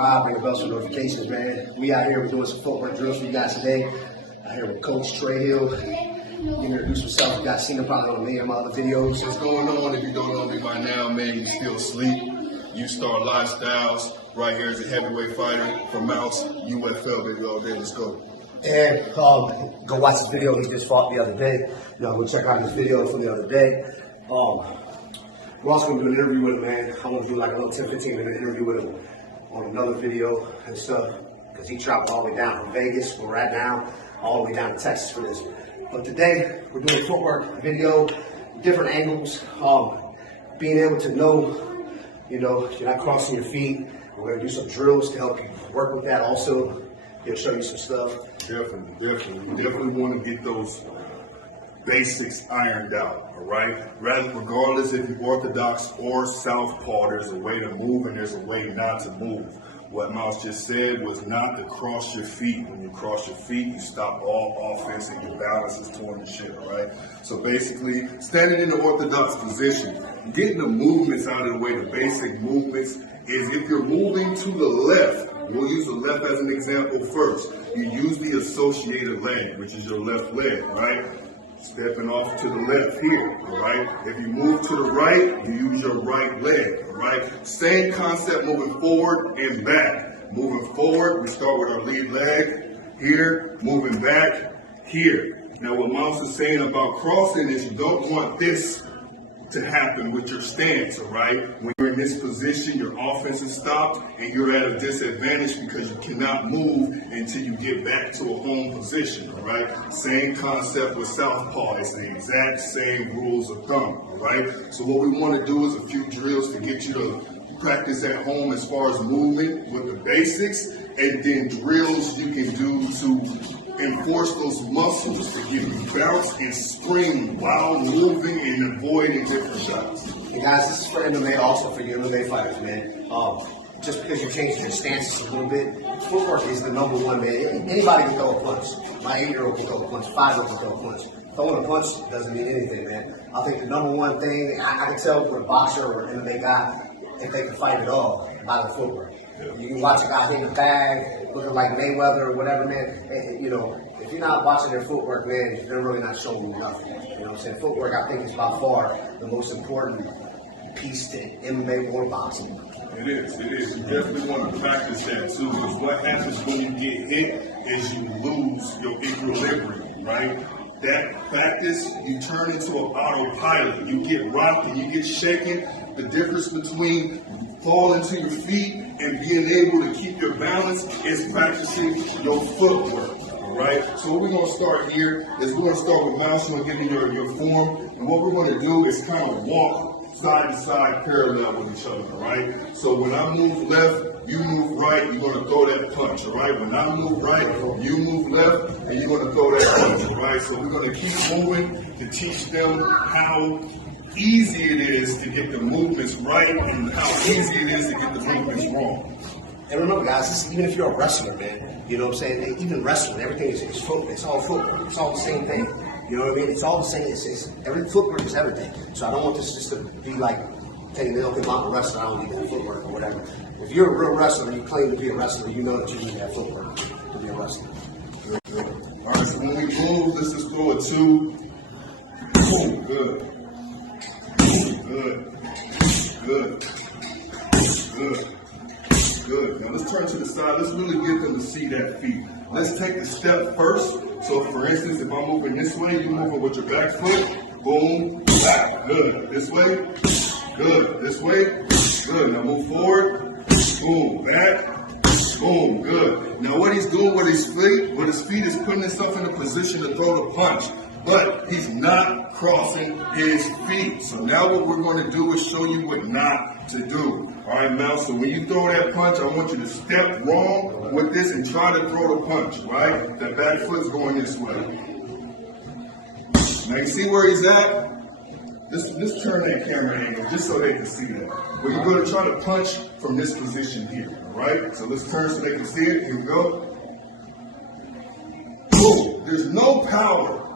subscribe, ring the bell for notifications, man. We out here, we're doing some footwork drills for you guys today. Out here with Coach Trahill. You can introduce yourself. You guys seen him probably on a million of my other videos. What's going on? If you don't know me by now, man, you still sleep. You Star Lifestyles. Right here is a heavyweight fighter from Mouse, UFL, baby, all day. Let's go. And go watch this video he just fought the other day. Y'all go check out this video from the other day. We're also going to do an interview with him, man. I want to do like a little 10-15 minute interview with him on another video and stuff. Because he traveled all the way down from Vegas, where we're at now, all the way down to Texas for this. But today, we're doing a footwork video, different angles, being able to know, you're not crossing your feet. We're going to do some drills to help you work with that also. He'll show you some stuff. Definitely. We definitely want to get those basics ironed out, all right? Regardless if you're orthodox or southpaw, there's a way to move and there's a way not to move. What Mouse just said was not to cross your feet. When you cross your feet, you stop all offense and your balance is torn to shit, all right? So basically, standing in the orthodox position, getting the movements out of the way, the basic movements, is if you're moving to the left, we'll use the left as an example first. You use the associated leg, which is your left leg, right? Stepping off to the left here, all right? If you move to the right, you use your right leg, all right? Same concept moving forward and back. Moving forward, we start with our lead leg here, moving back here. Now what Mouse is saying about crossing is you don't want this to happen with your stance, all right? When you're in this position, your offense is stopped and you're at a disadvantage because you cannot move until you get back to a home position, all right? Same concept with southpaw. It's the exact same rules of thumb, all right? So what we want to do is a few drills to get you to practice at home as far as movement with the basics, and then drills you can do to enforce those muscles to give you bounce and spring while moving and avoiding different shots. And guys, this is for MMA, also for you MMA fighters, man. Just because you're changing your stances a little bit, footwork is the number one, man. Anybody can throw a punch. My 8-year-old can throw a punch, 5-year-old can throw a punch. Throwing a punch doesn't mean anything, man. I think the number one thing, I can tell for a boxer or an MMA guy, if they can fight at all, by the footwork. You can watch a guy hit a bag, looking like Mayweather or whatever, man. If you're not watching their footwork, man, they're really not showing you nothing. You know what I'm saying? Footwork, I think, is by far the most important piece to MMA or boxing. It is. You definitely want to practice that too, because what happens when you get hit is you lose your equilibrium, right? That practice, you turn into an autopilot. You get rocked and you get shaken. The difference between falling to your feet and being able to keep your balance is practicing your footwork, all right? So what we're going to start here is we're going to start with Mouse. We're going to get in your form, and what we're going to do is kind of walk side to side parallel with each other, all right? So when I move left, you move right, you're going to throw that punch, all right? When I move right, you move left, and you're going to throw that punch, all right? So we're going to keep moving to teach them how easy it is to get the movements right and how easy it is to get the movements wrong. And remember, guys, even if you're a wrestler, man, you know what I'm saying? Even wrestling, everything is footwork. It's all footwork. It's all the same thing. You know what I mean? It's all the same. Every footwork is everything. So I don't want this just to be like taking the okay, I'm a wrestler, I don't need that footwork or whatever. If you're a real wrestler and you claim to be a wrestler, you know that you need that footwork to be a wrestler. All right, so when we move, let's just throw a 2. Boom, good. Good. Now let's turn to the side. Let's really get them to see that feet. Let's take the step first. So for instance, if I'm moving this way, you moving with your back foot. Boom, back. Good. This way. Good. This way. Good. Now move forward. Boom, back. Boom, good. Now what he's doing with his feet is putting himself in a position to throw the punch. But he's not crossing his feet. So now what we're going to do is show you what not to do. All right, Mouse, so when you throw that punch, I want you to step wrong with this and try to throw the punch, right? That back foot's going this way. Now you see where he's at? Let's turn that camera angle just so they can see that. But you're going to try to punch from this position here, all right? So let's turn so they can see it. Here we go. Boom. There's no power.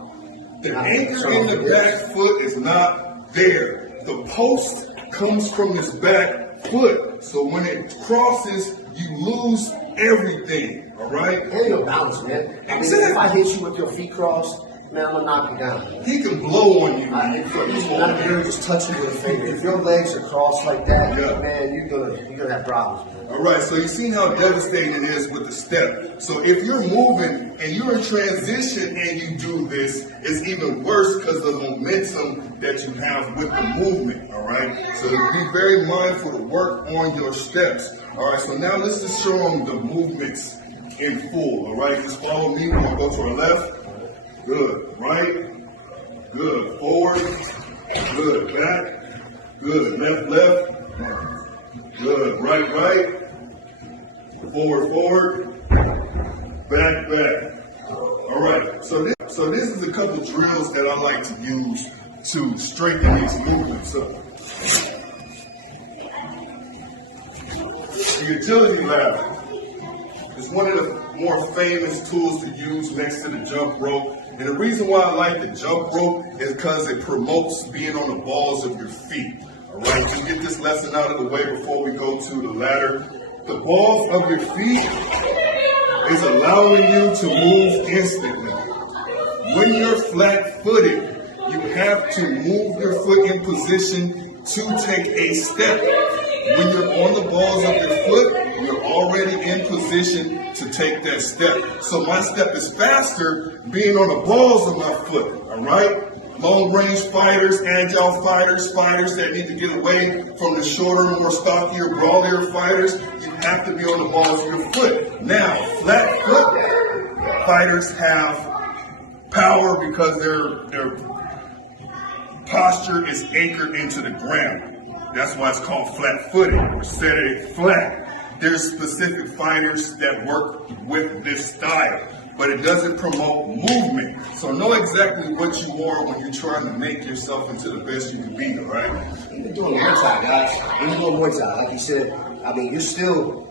The anchor in the back foot is not there. The post comes from this back foot. So when it crosses you lose everything, all right? And your balance, man. I mean, if I hit you with your feet crossed, man, I'm gonna knock you down. He can blow on you. He's not here just touch you with a finger. If your legs are crossed like that, Yeah. man, you're gonna have problems. All right, so you see how devastating it is with the step. So if you're moving and you're in transition and you do this, it's even worse because of the momentum that you have with the movement, all right? So be very mindful to work on your steps. All right, so now let's just show them the movements in full, all right? Just follow me. We're gonna go to our left. Good. Right. Good. Forward. Good. Back. Good. Left. Left. Good. Right. Right. Forward. Forward. Back. Back. All right. So this is a couple drills that I like to use to strengthen these movements up. The agility ladder is one of the more famous tools to use next to the jump rope. And the reason why I like the jump rope is because it promotes being on the balls of your feet. All right, just get this lesson out of the way before we go to the ladder. The balls of your feet is allowing you to move instantly. When you're flat-footed, you have to move your foot in position to take a step. When you're on the balls of your foot, you're already in position to take that step. So my step is faster being on the balls of my foot, all right? Long-range fighters, agile fighters, fighters that need to get away from the shorter, more stockier, brawlier fighters, you have to be on the balls of your foot. Now, flat foot fighters have power because their posture is anchored into the ground. That's why it's called flat-footed, or set it flat. There's specific fighters that work with this style, but it doesn't promote movement. So know exactly what you are when you're trying to make yourself into the best you can be, all right? You're doing Muay Thai, guys. When you're doing Muay Thai, like you said, I mean, you're still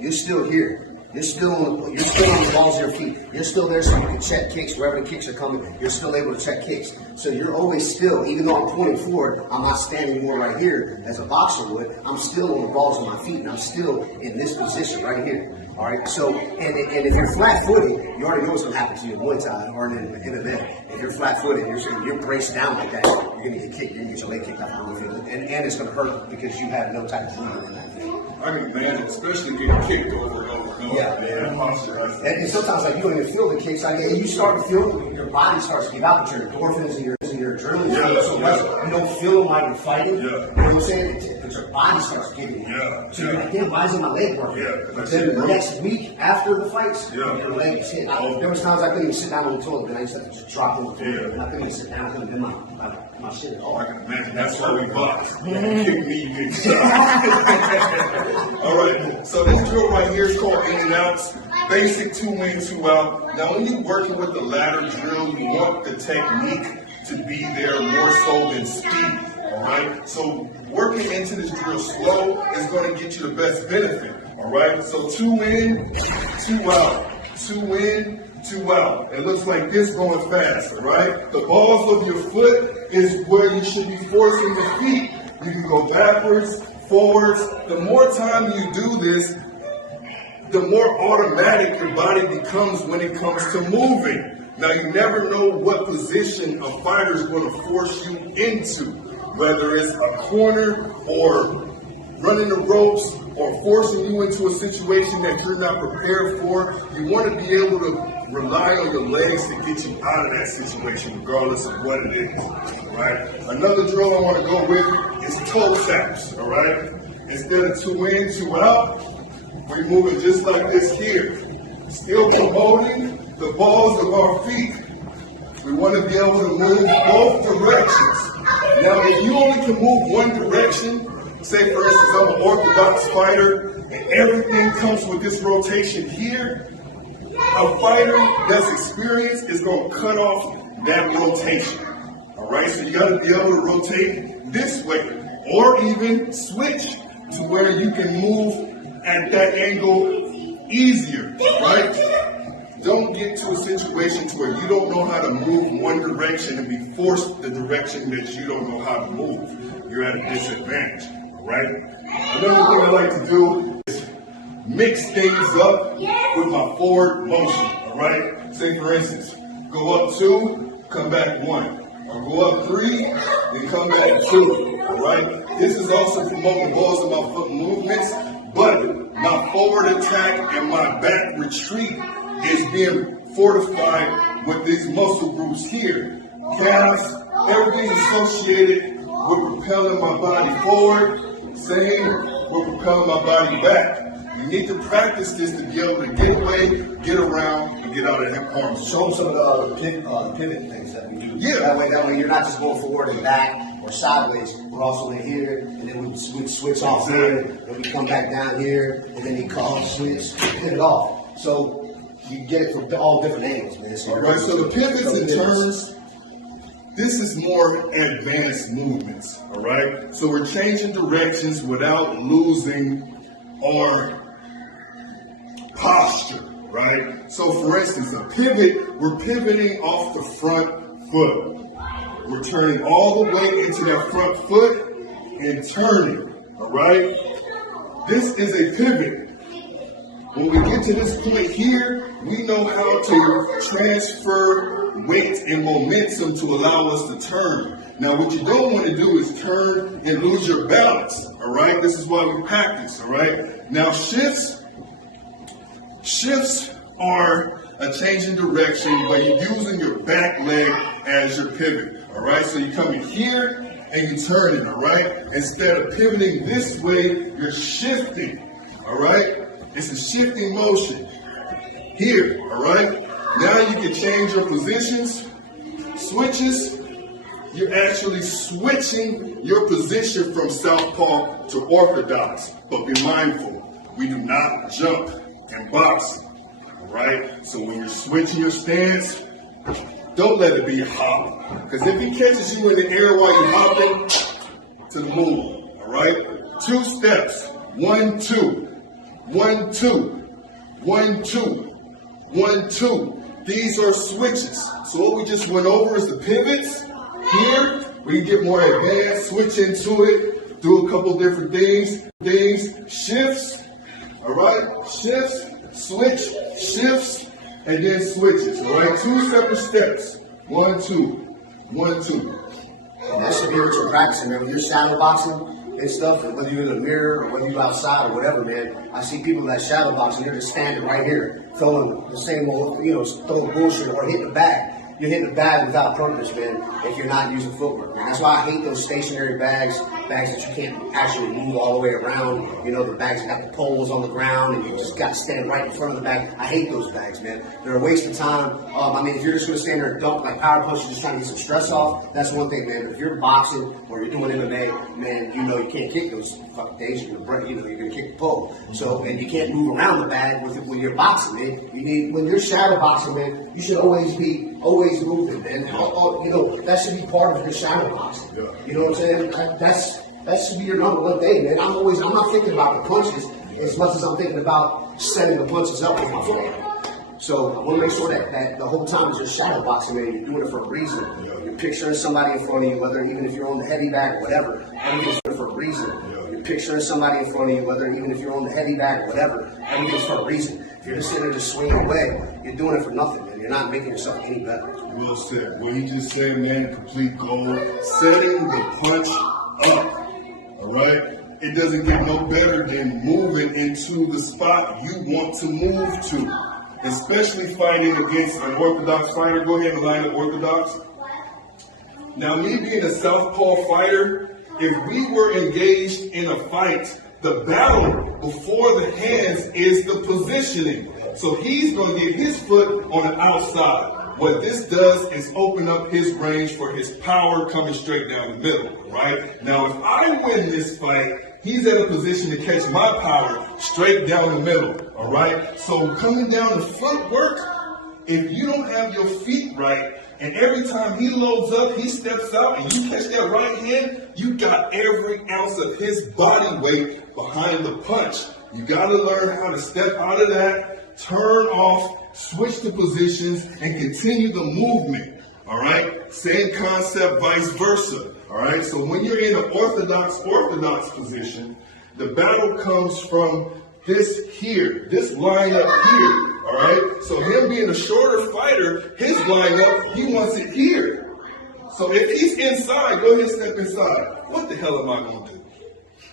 here. You're still on the balls of your feet. You're still there so you can check kicks wherever the kicks are coming. You're still able to check kicks. So you're always still, even though I'm pointing forward, I'm not standing more right here as a boxer would. I'm still on the balls of my feet, and I'm still in this position right here. All right. So, and if you're flat-footed, you already know what's going to happen to you in Muay Thai or in an event. If you're flat-footed, you're braced down like that, you're going to get kicked. You're going to get your leg kicked off the field, and it's going to hurt because you have no type of movement in that thing. I mean, man, especially getting kicked over and over and over. Yeah, man. And sometimes, like, you don't even feel the kicks. Like, you start to feel your body starts to give out, but your endorphins and your adrenaline is so much. You don't feel them while you're fighting. You know what I'm saying? But your body starts giving you. So you're like, damn, why isn't my leg working? But then the next week after the fights, your leg is hit. There was times I couldn't even sit down on the toilet, and I used to just drop on the toilet. And I couldn't even sit down. I couldn't do my shit at all. I can imagine. That's why we box. Kick me, you get shot. All right. So this drill right here is called in and outs. Basic 2 in, 2 out. Now, when you're working with the ladder drill, you want the technique to be there more so than speed. All right. So working into this drill slow is going to get you the best benefit. All right. So 2 in, 2 out. 2 in, 2 out. It looks like this going fast, all right? The balls of your foot is where you should be forcing the feet. You can go backwards, forwards. The more time you do this, the more automatic your body becomes when it comes to moving. Now, you never know what position a fighter is going to force you into, whether it's a corner or running the ropes or forcing you into a situation that you're not prepared for. You want to be able to rely on your legs to get you out of that situation, regardless of what it is, all right? Another drill I want to go with is toe taps, all right? Instead of 2 in, 2 out, we're moving just like this here. Still promoting the balls of our feet. We want to be able to move both directions. Now, if you only can move one direction, say for instance, I'm an orthodox fighter, and everything comes with this rotation here, a fighter that's experienced is going to cut off that rotation. All right, so you got to be able to rotate this way, or even switch to where you can move at that angle easier, right? Don't get to a situation to where you don't know how to move one direction and be forced the direction that you don't know how to move. You're at a disadvantage, all right? Another thing I like to do is mix things up with my forward motion, all right? Say, for instance, go up 2, come back 1. Or go up 3, then come back 2, all right? This is also promoting balls of my foot movements, but my forward attack and my back retreat is being fortified with these muscle groups here. Calves, everything associated with propelling my body forward, same with propelling my body back. You need to practice this to be able to get away, get around, and get out of harm's way. Show them some of the pivot things that we do. Yeah. That way you're not just going forward and back or sideways. We're also in here, and then we switch off here, and we come back down here, and then you call, switch, pivot off. So you get it from all different angles, man. So all right, so the pivots and turns, this is more advanced movements, all right? So we're changing directions without losing our posture, right? So for instance, a pivot, we're pivoting off the front foot. We're turning all the way into that front foot and turning, all right? This is a pivot. When we get to this point here, we know how to transfer weight and momentum to allow us to turn. Now, what you don't want to do is turn and lose your balance, all right? This is why we practice, all right? Now, shifts are a change in direction, but you're using your back leg as your pivot, all right? So you come in here and you turn it, all right? Instead of pivoting this way, you're shifting, all right? It's a shifting motion here, all right? Now you can change your positions, switches. You're actually switching your position from southpaw to orthodox. But be mindful, we do not jump in boxing, all right? So when you're switching your stance, don't let it be a hop. Because if he catches you in the air while you're hopping, to the moon, all right? 2 steps, 1, 2. 1, 2, 1, 2, 1, 2. These are switches. So what we just went over is the pivots. Here, we can get more advanced, switch into it, do a couple different things, shifts, all right? Shifts, switch, shifts, and then switches, all right? 2 separate steps. 1, 2, 1, 2. And that should be what you're practicing, man. When you're shadow boxing and stuff, whether you're in the mirror or whether you're outside or whatever, man, I see people that shadow box and they're just standing right here, throwing the same old, throwing bullshit or hitting the bag. You're hitting the bag without purpose, man, if you're not using footwork, man. That's why I hate those stationary bags that you can't actually move all the way around. The bags that got the poles on the ground and you just got to stand right in front of the bag. I hate those bags, man. They're a waste of time. If you're just going to stand there and dump like power punch, you're just trying to get some stress off, that's one thing, man. But if you're boxing or you're doing MMA, man, you can't kick those fucking things. You're going to kick the pole. So, and you can't move around the bag when you're boxing, man. When you're shadow boxing, man, you should always moving, man. That should be part of your shadow boxing. Yeah. You know what I'm saying? That should be your number one thing, man. I'm not thinking about the punches as much as I'm thinking about setting the punches up with my foot. So I want to make sure that the whole time is just shadow boxing, man. You're doing it for a reason. You're picturing somebody in front of you, whether even if you're on the heavy bag or whatever. Everything's for a reason. You're picturing somebody in front of you, whether even if you're on the heavy bag or whatever. Everything's for a reason. If you're just sitting there just swinging away, you're doing it for nothing, man. You're not making yourself any better. Well said. What you just said, man, complete goal. Setting the punch up. All right? It doesn't get no better than moving into the spot you want to move to. Especially fighting against an orthodox fighter. Go ahead and line up orthodox. Now, me being a southpaw fighter, if we were engaged in a fight, the battle before the hands is the positioning. So he's going to get his foot on the outside. What this does is open up his range for his power coming straight down the middle, right? Now, if I win this fight, he's at a position to catch my power straight down the middle, all right? So coming down the footwork, if you don't have your feet right, and every time he loads up, he steps out, and you catch that right hand, you got every ounce of his body weight behind the punch. You got to learn how to step out of that, turn off, switch the positions, and continue the movement, all right? Same concept, vice versa, all right? So when you're in an orthodox position, the battle comes from this here, this line up here, all right? So him being a shorter fighter, his line up, he wants it here. So if he's inside, go ahead and step inside. What the hell am I going to do?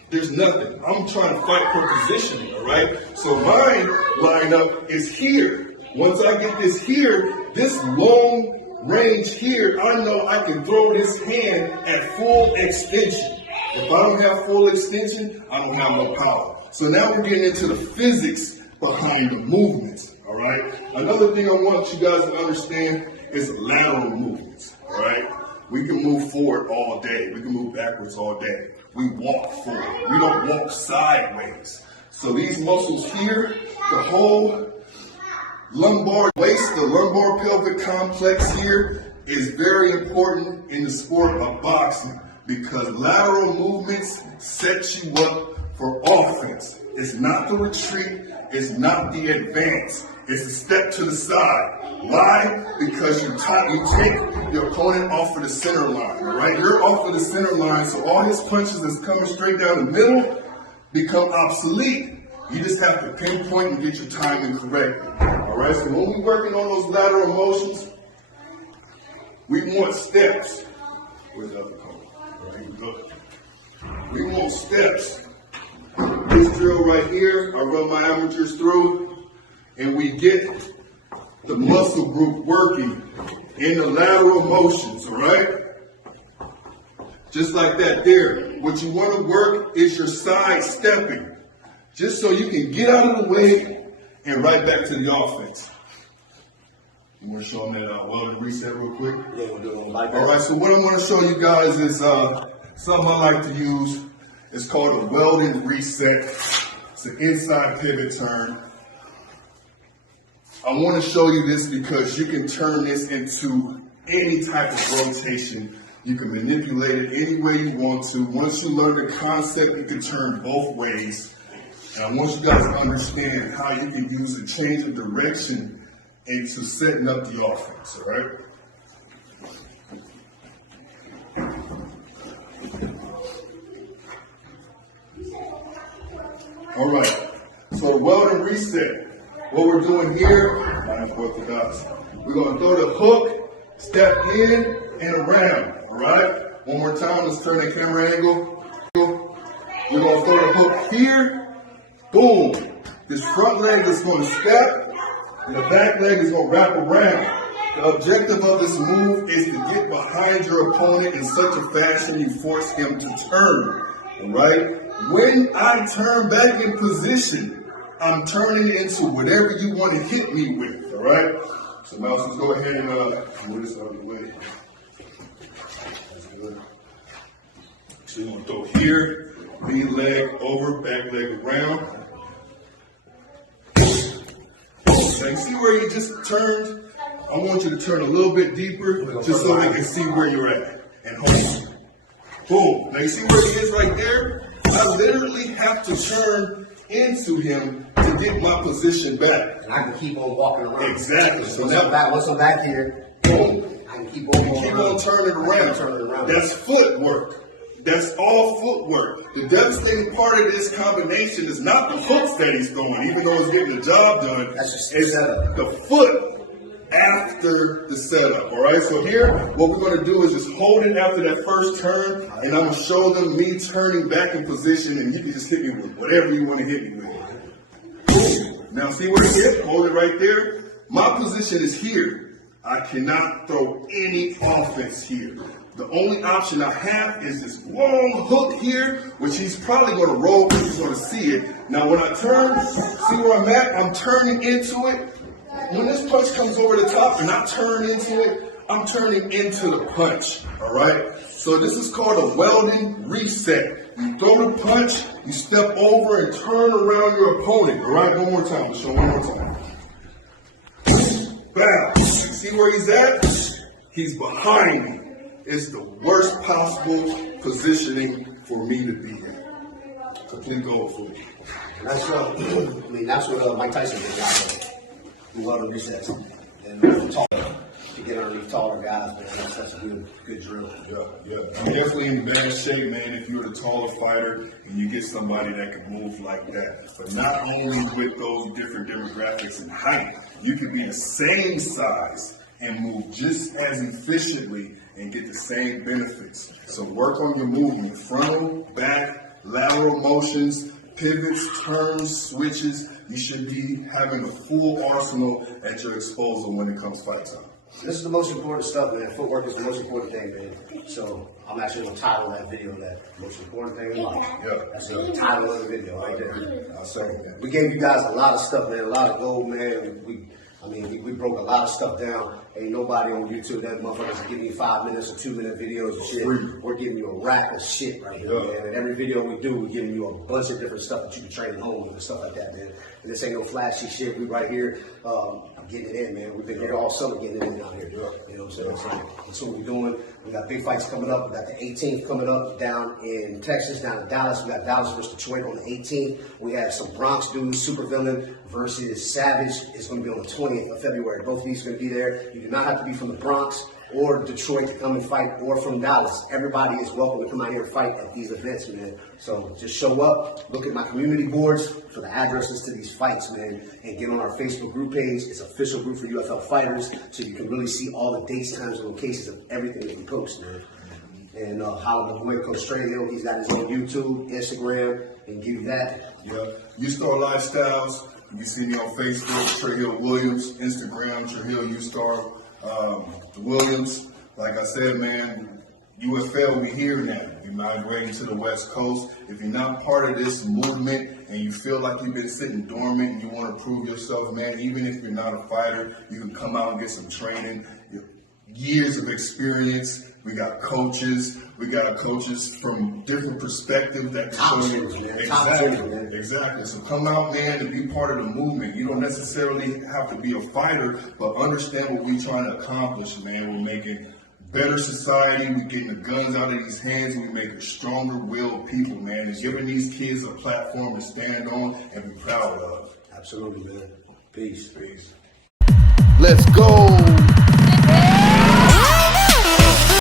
There's nothing. I'm trying to fight for positioning, all right? So my lineup is here. Once I get this here, this long range here, I know I can throw this hand at full extension. If I don't have full extension, I don't have no power. So now we're getting into the physics behind the movements, all right? Another thing I want you guys to understand is lateral movements, all right? We can move forward all day. We can move backwards all day. We walk forward. We don't walk sideways. So these muscles here, the whole lumbar waist, the lumbar pelvic complex here is very important in the sport of boxing because lateral movements set you up for offense. It's not the retreat. It's not the advance. It's a step to the side. Why? Because you take your opponent off of the center line, all right? You're off of the center line, so all his punches that's coming straight down the middle become obsolete. You just have to pinpoint and get your timing correct. All right, so when we're working on those lateral motions, we want steps. Where's the other color? Right, look. We want steps. This drill right here, I run my amateurs through, and we get the muscle group working in the lateral motions, all right? Just like that there. What you want to work is your side stepping, just so you can get out of the way and right back to the offense. You want to show them that welding reset real quick? Yeah, we'll do it like that. All right, so what I want to show you guys is something I like to use. It's called a welding reset. It's an inside pivot turn. I want to show you this because you can turn this into any type of rotation. You can manipulate it any way you want to. Once you learn the concept, you can turn both ways. And I want you guys to understand how you can use a change of direction into setting up the offense, all right? All right, so weld and reset. What we're doing here, minus orthodox, we're going to throw the hook, step in and around, all right? One more time, let's turn the camera angle. We're going to throw the hook here, boom. This front leg is going to step, and the back leg is going to wrap around. The objective of this move is to get behind your opponent in such a fashion you force him to turn, all right? When I turn back in position, I'm turning into whatever you want to hit me with, all right? So now let's go ahead and move this out of the way. That's good. So you're going to throw here, lead leg over, back leg around. Now you see where you just turned? I want you to turn a little bit deeper just so they can see where you're at. And hold. Boom. Now you see where he is right there? I literally have to turn into him to get my position back. And I can keep on walking around. Exactly. So once I'm back here, boom, I can keep on going. Keep on turning around. That's footwork. That's all footwork. The devastating part of this combination is not the hooks that he's throwing, even though it's getting the job done. That's just it's the foot after the setup, all right? So here, what we're going to do is just hold it after that first turn, and I'm going to show them me turning back in position, and you can just hit me with whatever you want to hit me with. Now, see where it is? Hold it right there. My position is here. I cannot throw any offense here. The only option I have is this long hook here, which he's probably going to roll because he's going to see it. Now, when I turn, see where I'm at? I'm turning into it. When this punch comes over the top and I turn into it, I'm turning into the punch, all right? So this is called a welding reset. You throw the punch, you step over and turn around your opponent, all right? One more time. Let's show one more time. Bam. See where he's at? He's behind me. It's the worst possible positioning for me to be in. Complete goal for me. That's that's what Mike Tyson did. He welded resets. And talk. to get underneath taller guys, man. That's a good drill. Yeah. You're definitely in bad shape, man, if you're the taller fighter and you get somebody that can move like that. But not only with those different demographics and height, you can be the same size and move just as efficiently and get the same benefits. So work on your movement, frontal, back, lateral motions, pivots, turns, switches. You should be having a full arsenal at your disposal when it comes fight time. This is the most important stuff, man. Footwork is the most important thing, man. So I'm actually going to title that video that most important thing in life. Yeah. That's the title of the video right there. I'll say that. We gave you guys a lot of stuff, man. A lot of gold, man. We broke a lot of stuff down. Ain't nobody on YouTube that motherfuckers are giving you 5 minutes or 2 minute videos and shit. We're giving you a rack of shit right here, man. And every video we do, we're giving you a bunch of different stuff that you can train at home with and stuff like that, man. And this ain't no flashy shit. We right here, getting it in, man. We've been here all summer getting it in out here. You know what I'm saying? So that's what we're doing. We got big fights coming up. We got the 18th coming up down in Texas, down in Dallas. We got Dallas versus Detroit on the 18th. We have some Bronx dudes, Supervillain versus Savage. It's going to be on the 20th of February. Both of these are going to be there. You do not have to be from the Bronx or Detroit to come and fight, or from Dallas. Everybody is welcome to come out here and fight at these events, man. So just show up, look at my community boards for the addresses to these fights, man, and get on our Facebook group page. It's an official group for UFL fighters, so you can really see all the dates, times, and locations of everything that we post, man. And holla at my boy, Coach Trahill. He's got his own YouTube, Instagram, and give you that. Yeah. U-Star Lifestyles. You can see me on Facebook, Trahill Williams, Instagram, Trahill U-Star Williams. Like I said, man, UFL, we here now. We're migrating to the West Coast. If you're not part of this movement and you feel like you've been sitting dormant and you want to prove yourself, man, even if you're not a fighter, you can come out and get some training. Years of experience. We got coaches. We got coaches from different perspectives that can show you. Exactly. So come out, man, and be part of the movement. You don't necessarily have to be a fighter, but understand what we're trying to accomplish, man. We're making better society. We're getting the guns out of these hands. We're making stronger willed people, man, and giving these kids a platform to stand on and be proud of. Absolutely, man. Peace. Let's go.